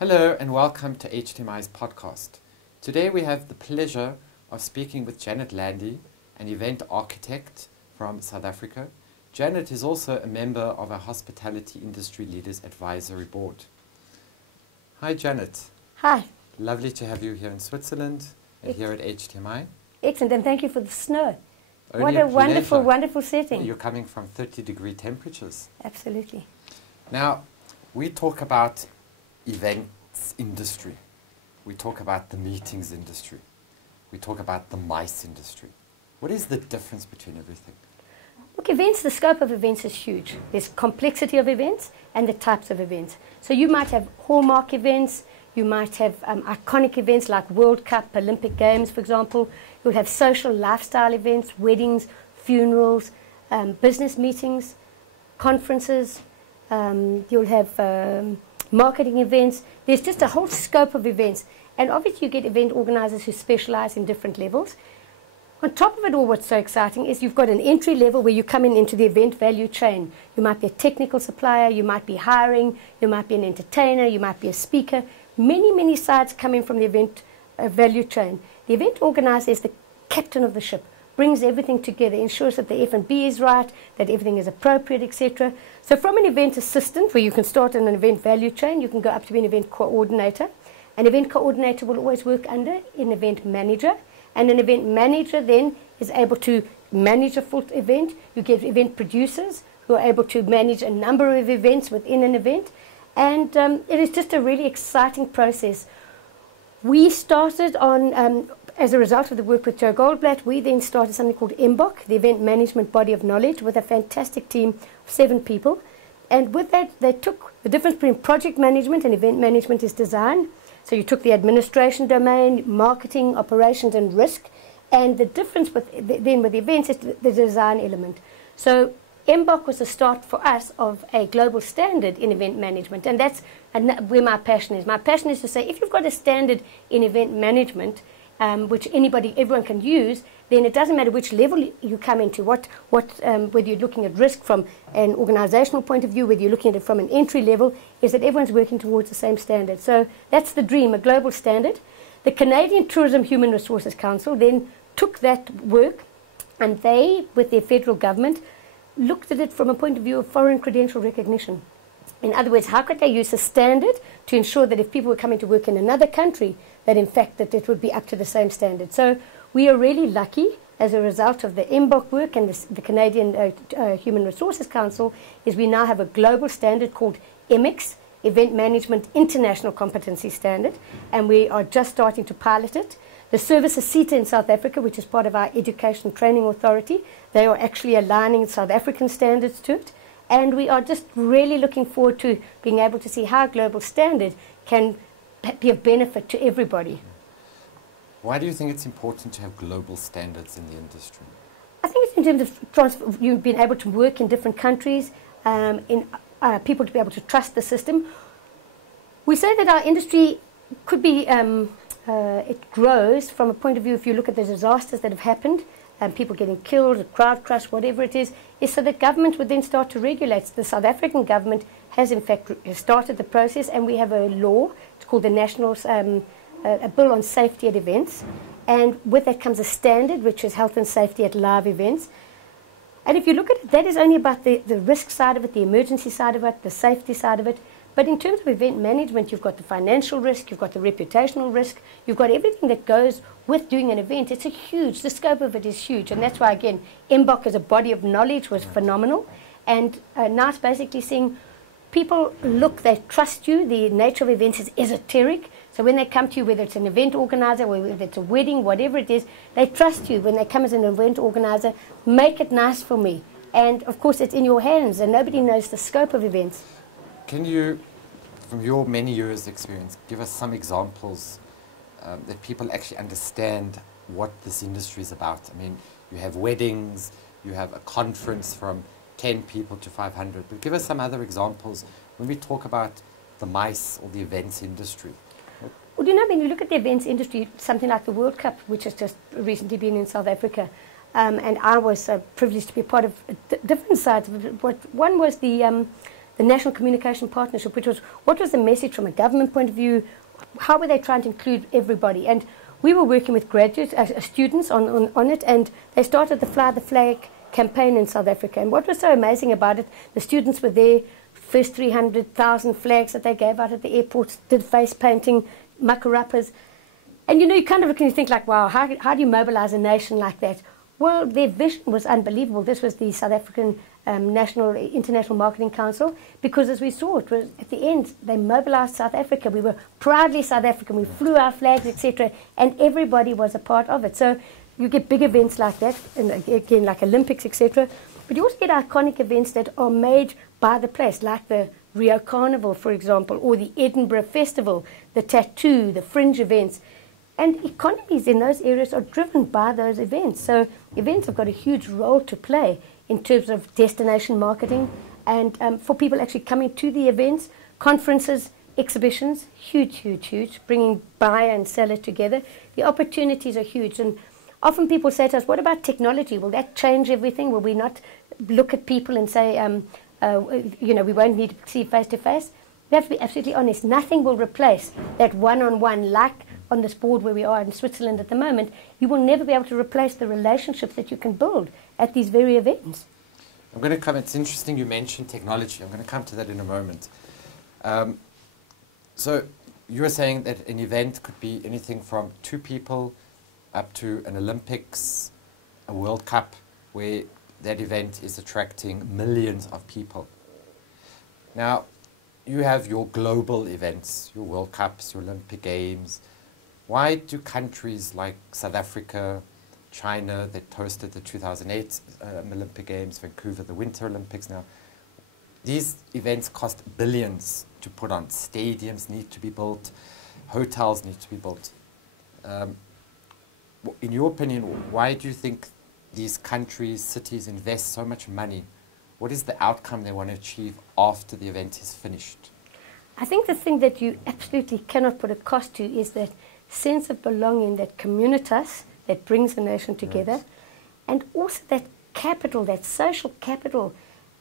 Hello and welcome to HTMi's podcast. Today we have the pleasure of speaking with Janet Landey, an event architect from South Africa. Janet is also a member of our Hospitality Industry Leaders Advisory Board. Hi Janet. Hi. Lovely to have you here in Switzerland and here at HTMi. Excellent, and thank you for the snow. Only What a wonderful, wonderful setting. You're coming from 30-degree temperatures. Absolutely. Now, we talk about events industry. We talk about the meetings industry. We talk about the MICE industry. What is the difference between everything? Look, events, the scope of events is huge. There's complexity of events and the types of events. So you might have hallmark events, you might have iconic events like World Cup, Olympic Games, for example. You'll have social lifestyle events, weddings, funerals, business meetings, conferences. You'll have marketing events. There's just a whole scope of events. And obviously you get event organizers who specialize in different levels. On top of it all, what's so exciting is you've got an entry level where you come into the event value chain. You might be a technical supplier, you might be hiring, you might be an entertainer, you might be a speaker. Many, many sides coming from the event value chain. The event organizer is the captain of the ship, brings everything together, ensures that the F&B is right, that everything is appropriate, etc. So from an event assistant, where you can start in an event value chain, you can go up to be an event coordinator. An event coordinator will always work under an event manager, and an event manager then is able to manage a full event. You get event producers who are able to manage a number of events within an event, and it is just a really exciting process. We started on, as a result of the work with Joe Goldblatt, we then started something called MBOK, the Event Management Body of Knowledge, with a fantastic team of 7 people. And with that, they took the difference between project management and event management is design. So you took the administration domain, marketing, operations, and risk. And the difference with the events is the design element. So MBOK was the start for us of a global standard in event management. And that's where my passion is. My passion is to say, if you've got a standard in event management, which everyone can use, then it doesn't matter which level you come into, whether you're looking at risk from an organizational point of view, whether you're looking at it from an entry level, is that everyone's working towards the same standard. So that's the dream, a global standard. The Canadian Tourism Human Resources Council then took that work, and they, with their federal government, looked at it from a point of view of foreign credential recognition. In other words, how could they use a standard to ensure that if people were coming to work in another country, that in fact that it would be up to the same standard. So we are really lucky as a result of the MBOK work and the Canadian Human Resources Council is we now have a global standard called EMICS, Event Management International Competency Standard, and we are just starting to pilot it. The service is CETA in South Africa, which is part of our Education Training Authority. They are actually aligning South African standards to it. And we are just really looking forward to being able to see how a global standard can be of benefit to everybody. Why do you think it's important to have global standards in the industry? I think it's in terms of you've been able to work in different countries, people to be able to trust the system. We say that our industry could be, it grows from a point of view, if you look at the disasters that have happened, people getting killed, a crowd crush, whatever it is so that government would then start to regulate. The South African government has in fact started the process, and we have a law, it's called the National a Bill on Safety at Events, and with that comes a standard, which is health and safety at live events. And if you look at it, that is only about the risk side of it, the emergency side of it, the safety side of it. But in terms of event management, you've got the financial risk, you've got the reputational risk, you've got everything that goes with doing an event. The scope of it is huge. And that's why, again, MBOK as a body of knowledge was phenomenal. And now it's basically saying people they trust you. The nature of events is esoteric. So when they come to you, whether it's an event organizer, or whether it's a wedding, whatever it is, they trust you. When they come as an event organizer, make it nice for me. And, of course, it's in your hands, and nobody knows the scope of events. Can you, from your many years' experience, give us some examples that people actually understand what this industry is about? I mean, you have weddings, you have a conference from 10 people to 500, but give us some other examples when we talk about the MICE or the events industry. Well, you know, when you look at the events industry, something like the World Cup, which has just recently been in South Africa, and I was privileged to be part of different sides of it. One was the the National Communication Partnership, which was what was the message from a government point of view, how were they trying to include everybody. And we were working with graduates, students on it, and they started the Fly the Flag campaign in South Africa. And what was so amazing about it, the students were there, first 300,000 flags that they gave out at the airports, did face painting, makarappas. And you kind of look and you think like, wow, how do you mobilize a nation like that? Well, their vision was unbelievable. This was the South African International Marketing Council, because as we saw, it was at the end, they mobilized South Africa. We were proudly South African. We flew our flags, etc., and everybody was a part of it. So you get big events like that, and again, like Olympics, etc., but you also get iconic events that are made by the place, like the Rio Carnival, for example, or the Edinburgh Festival, the tattoo, the fringe events. And economies in those areas are driven by those events. So events have got a huge role to play in terms of destination marketing and for people actually coming to the events, conferences, exhibitions, huge, bringing buyer and seller together. The opportunities are huge. And often people say to us, what about technology? Will that change everything? Will we not look at people and say, we won't need to see face-to-face? We have to be absolutely honest. Nothing will replace that one-on-one, like on this board where we are in Switzerland at the moment. You will never be able to replace the relationships that you can build at these very events. I'm going to come, it's interesting you mentioned technology. I'm going to come to that in a moment. So you were saying that an event could be anything from 2 people up to an Olympics, a World Cup, where that event is attracting millions of people. Now, you have your global events, your World Cups, your Olympic Games. Why do countries like South Africa, China, that hosted the 2008 Olympic Games, Vancouver, the Winter Olympics now, these events cost billions to put on. Stadiums need to be built, hotels need to be built. In your opinion, why do you think these countries, cities invest so much money? What is the outcome they want to achieve after the event is finished? I think the thing that you absolutely cannot put a cost to is that sense of belonging, that communitas, that brings a nation together, yes. And also that capital, that social capital,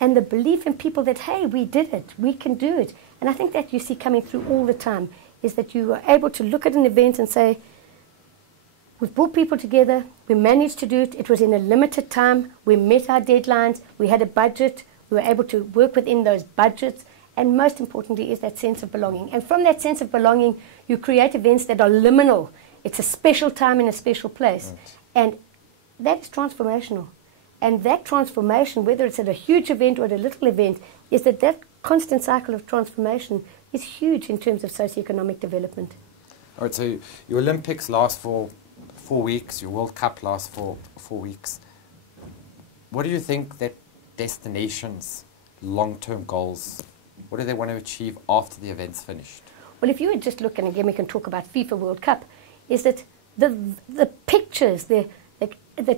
and the belief in people that, hey, we did it, we can do it. And I think that you see coming through all the time is that you are able to look at an event and say, we've brought people together, we managed to do it, it was in a limited time, we met our deadlines, we had a budget, we were able to work within those budgets, and most importantly is that sense of belonging. And from that sense of belonging, you create events that are liminal. It's a special time in a special place. Right. And that is transformational. And that transformation, whether it's at a huge event or at a little event, is that constant cycle of transformation is huge in terms of socioeconomic development. All right, so your Olympics last for 4 weeks, your World Cup lasts for 4 weeks. What do you think that destinations, long-term goals, what do they want to achieve after the event's finished? Well, if you would just look, and again we can talk about FIFA World Cup, is that the pictures, the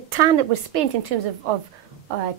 time that was spent in terms of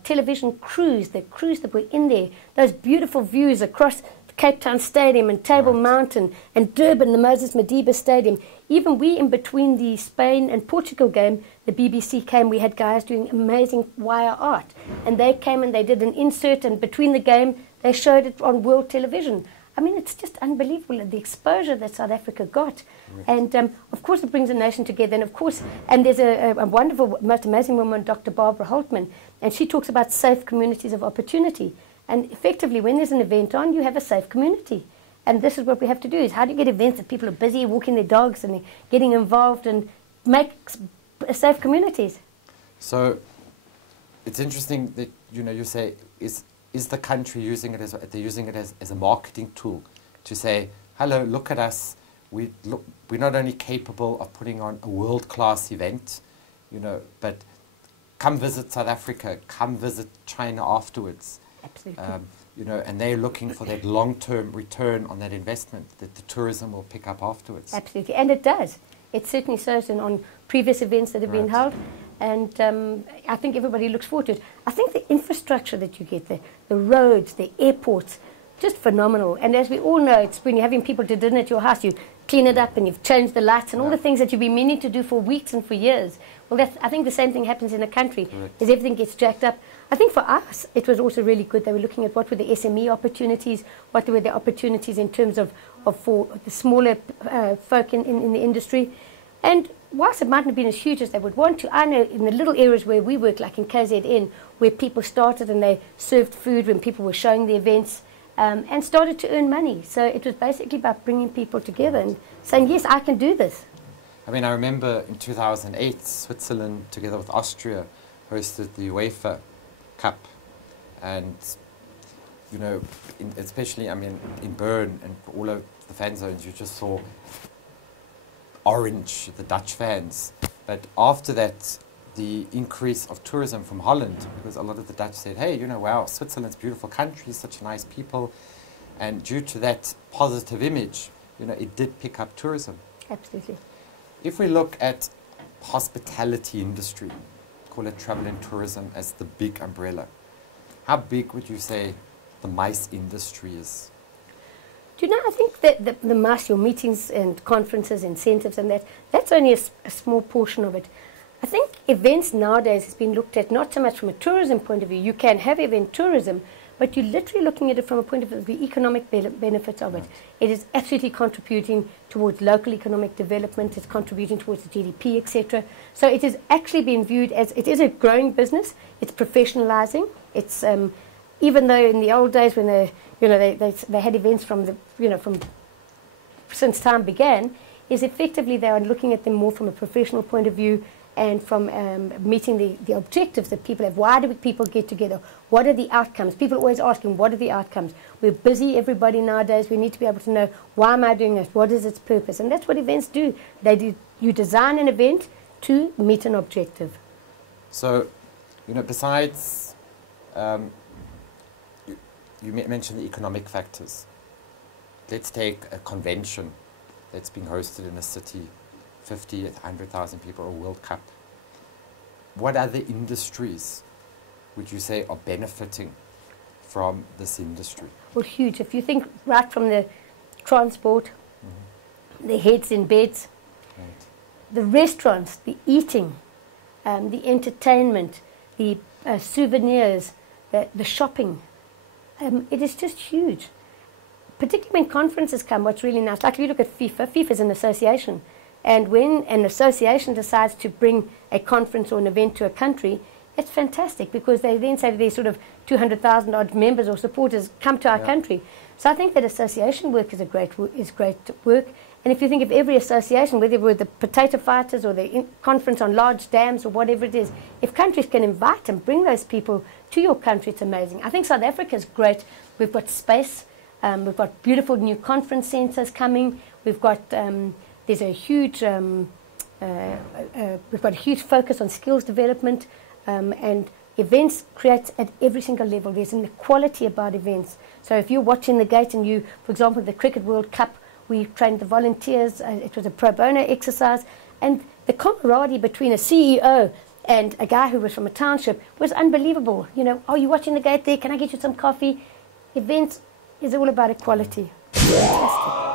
television crews, the crews that were in there, those beautiful views across Cape Town Stadium and Table right. Mountain and Durban, the Moses Madiba Stadium. Even we, in between the Spain and Portugal game, the BBC came, we had guys doing amazing wire art. And they came and they did an insert, and between the game, they showed it on world television. I mean, it's just unbelievable, the exposure that South Africa got. Right. And, of course, it brings a nation together. And, of course, and there's a wonderful, most amazing woman, Dr. Barbara Holtman, and she talks about safe communities of opportunity. And effectively, when there's an event on, you have a safe community. And this is what we have to do, is how do you get events that people are busy walking their dogs and getting involved and make safe communities? So it's interesting that, you say, is the country using it as a marketing tool to say, hello, look at us. We're not only capable of putting on a world-class event, but come visit South Africa, come visit China afterwards. Absolutely. And they're looking for that long-term return on that investment that the tourism will pick up afterwards. Absolutely, and it does. It certainly shows on previous events that have been held, and I think everybody looks forward to it. I think the infrastructure that you get there, the roads, the airports, just phenomenal. And as we all know, it's when you're having people to dinner at your house, you clean it up and you've changed the lights and all the things that you've been meaning to do for weeks and for years. Well, I think the same thing happens in a country, Correct. is everything gets jacked up. I think for us, it was also really good. They were looking at what were the SME opportunities, what were the opportunities in terms of for the smaller folk in the industry. And whilst it mightn't have been as huge as they would want to, I know in the little areas where we work, like in KZN, where people started and they served food when people were showing the events, and started to earn money. So it was basically about bringing people together and saying, yes, I can do this. I mean, I remember in 2008, Switzerland, together with Austria, hosted the UEFA Cup. And, you know, especially, I mean, in Bern and all of the fan zones, you just saw orange, the Dutch fans. But after that, the increase of tourism from Holland, because a lot of the Dutch said, hey, you know, wow, Switzerland's a beautiful country, such nice people. And due to that positive image, you know, it did pick up tourism. Absolutely. If we look at hospitality industry, call it travel and tourism as the big umbrella, how big would you say the MICE industry is? Do you know, I think that the MICE, your meetings and conferences, incentives and that's only a small portion of it. I think events nowadays has been looked at not so much from a tourism point of view. You can have event tourism, but you're literally looking at it from a point of view of the economic benefits of it. It is absolutely contributing towards local economic development. It's contributing towards the GDP, etc. So it is actually being viewed as, it is a growing business. It's professionalizing. It's even though in the old days when they had events from the from since time began, is effectively they are looking at them more from a professional point of view and from meeting the objectives that people have. Why do people get together? What are the outcomes? People are always asking, what are the outcomes? We're busy, everybody nowadays. We need to be able to know, why am I doing this? What is its purpose? And that's what events do. You design an event to meet an objective. So, you know, besides, you mentioned the economic factors. Let's take a convention that's being hosted in a city, 50, 100,000 people, a World Cup. What other industries would you say are benefiting from this industry? Well, huge. If you think right from the transport, the heads in beds, the restaurants, the eating, the entertainment, the souvenirs, the shopping, it is just huge. Particularly when conferences come, what's really nice, like if you look at FIFA, FIFA is an association. And when an association decides to bring a conference or an event to a country, it's fantastic because they then say to their sort of 200,000 odd members or supporters, come to our country. So I think that association work is great work. And if you think of every association, whether we're the potato fighters or the conference on large dams or whatever it is, if countries can invite and bring those people to your country, it's amazing. I think South Africa is great. We've got space. We've got beautiful new conference centres coming. We've got there's a huge we've got a huge focus on skills development, and events creates at every single level. There's an equality about events. So if you're watching the gate and you, for example, the Cricket World Cup, we trained the volunteers. It was a pro bono exercise, and the camaraderie between a CEO and a guy who was from a township was unbelievable. You know, are you watching the gate there? Can I get you some coffee? Events is all about equality. Fantastic.